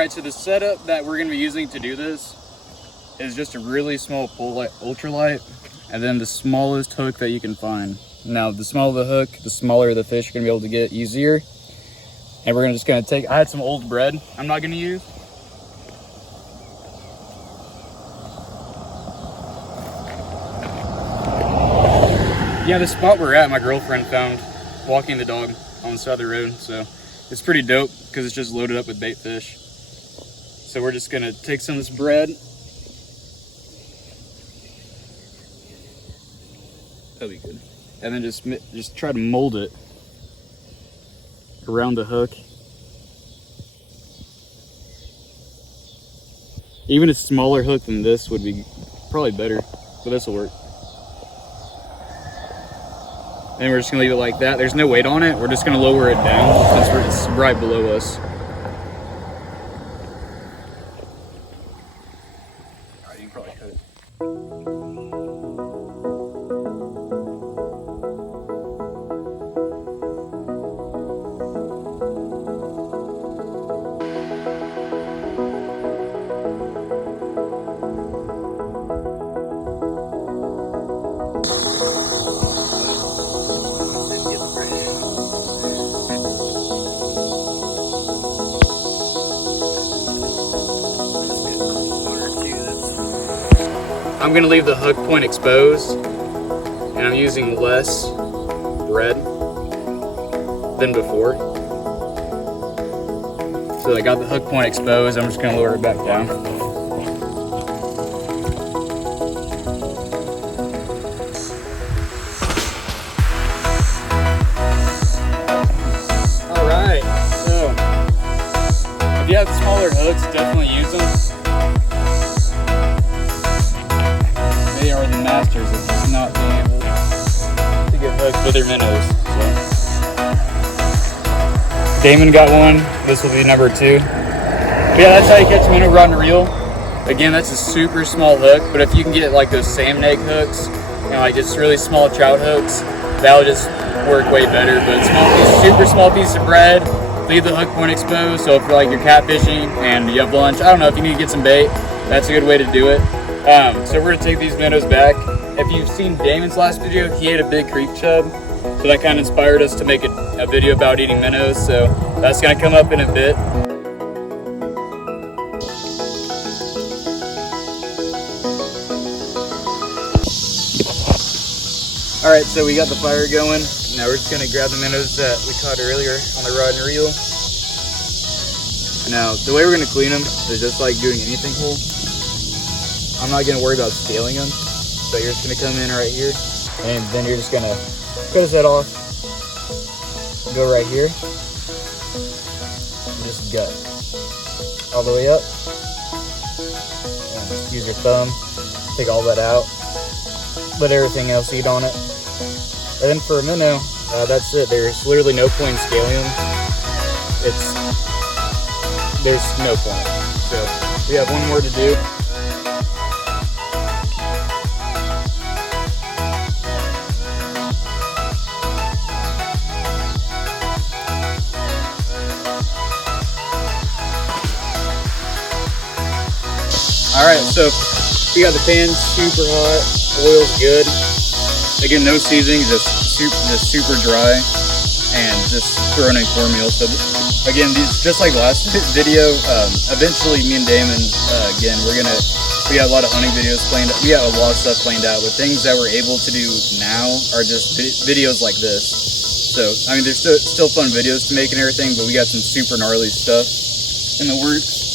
right, so the setup that we're gonna be using to do this is just a really small pull light, ultralight, and then the smallest hook that you can find. Now, the smaller the hook, the smaller the fish you're gonna be able to get easier. And we're just gonna take, I had some old bread I'm not gonna use. Yeah, the spot we're at, my girlfriend found walking the dog on the side of the road. So it's pretty dope because it's just loaded up with bait fish. So we're just gonna take some of this bread. That'll be good. And then just try to mold it around the hook. Even a smaller hook than this would be probably better, but this will work. And we're just gonna leave it like that. There's no weight on it. We're just gonna lower it down since it's right below us. All right, you can probably cut it. I'm gonna leave the hook point exposed, and I'm using less bread than before. So I got the hook point exposed, I'm just gonna lower it back down. All right, so if you have smaller hooks, definitely use them. They are the masters of just not being able to get hooked with their minnows. So. Damon got one. This will be number 2. But yeah, that's how you catch minnow rod and reel. Again, that's a super small hook, but if you can get like those salmon egg hooks, you know, like just really small trout hooks, that'll just work way better. But super small piece of bread, leave the hook point exposed. So if you're catfishing and you have lunch, I don't know, if you need to get some bait, that's a good way to do it. So we're gonna take these minnows back. If you've seen Damon's last video, he ate a big creek chub. So that kind of inspired us to make a video about eating minnows. So that's gonna come up in a bit. All right, so we got the fire going. Now we're just gonna grab the minnows that we caught earlier on the rod and reel. Now, the way we're gonna clean them is just like doing anything whole. I'm not gonna worry about scaling them. So you're just gonna come in right here, and then you're just gonna cut his head off, go right here, and just gut all the way up, and just use your thumb, take all that out, let everything else eat on it. And then for a minnow, that's it. There's literally no point in scaling them. There's no point. So we have one more to do. All right, so we got the pan super hot, oil's good. Again, no seasoning, just super dry, and just thrown in cornmeal. So again, these just like last video. Eventually, me and Damon, again, we got a lot of hunting videos planned. We got a lot of stuff planned out, but things that we're able to do now are just videos like this. So I mean, there's still fun videos to make and everything, but we got some super gnarly stuff in the works.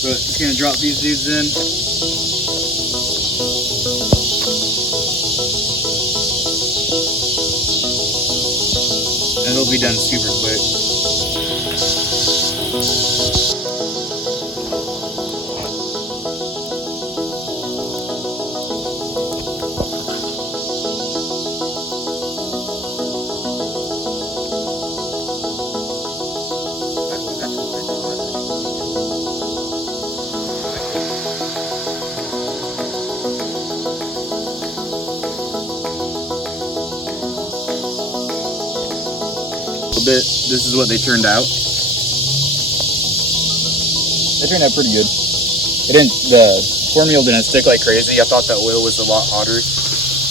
But just gonna drop these dudes in. And it'll be done super quick. This is what they turned out. They turned out pretty good. The cornmeal didn't stick like crazy. I thought that oil was a lot hotter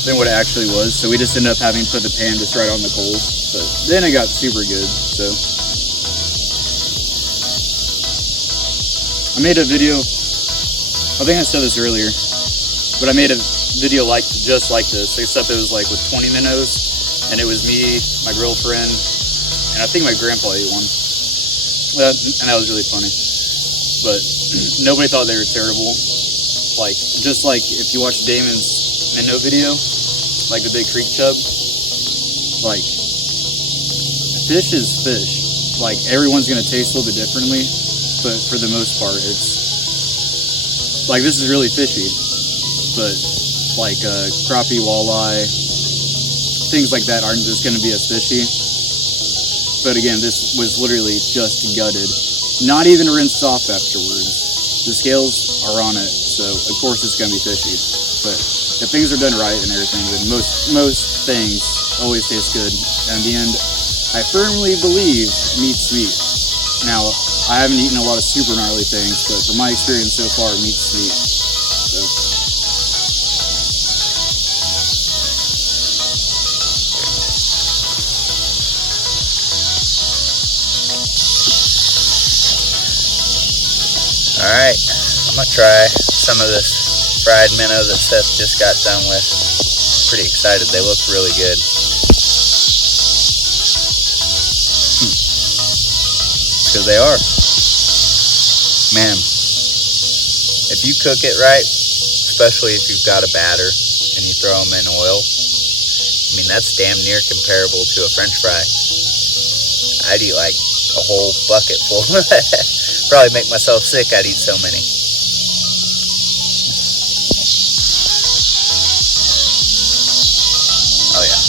than what it actually was, so we just ended up having to put the pan just right on the coals. But then it got super good. So I made a video. I think I said this earlier, but I made a video just like this, except it was like with 20 minnows, and it was me, my girlfriend, and I think my grandpa ate one. And that was really funny. But nobody thought they were terrible. Like, just like if you watch Damon's minnow video, like the big creek chub, like, fish is fish. Like, everyone's gonna taste a little bit differently, but for the most part, it's like, this is really fishy. But like crappie, walleye, things like that aren't just gonna be as fishy. But again, this was literally just gutted, not even rinsed off afterwards. The scales are on it, so of course it's gonna be fishy. But if things are done right and everything, then most things always taste good. And in the end, I firmly believe meat's meat. Now, I haven't eaten a lot of super gnarly things, but from my experience so far, meat's meat. So. Alright, I'm gonna try some of this fried minnow that Seth just got done with. Pretty excited, they look really good. Because they are. Man, if you cook it right, especially if you've got a batter and you throw them in oil, I mean, that's damn near comparable to a French fry. I'd eat like a whole bucket full. Probably make myself sick, I'd eat so many. Oh yeah.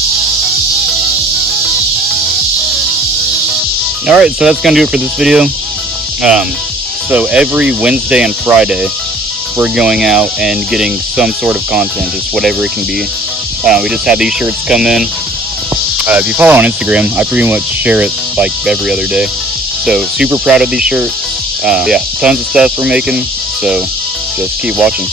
Alright, so that's gonna do it for this video. So every Wednesday and Friday, we're going out and getting some sort of content, just whatever it can be. We just had these shirts come in. If you follow on Instagram, I pretty much share it like every other day. So super proud of these shirts. Yeah, tons of stuff we're making, so just keep watching.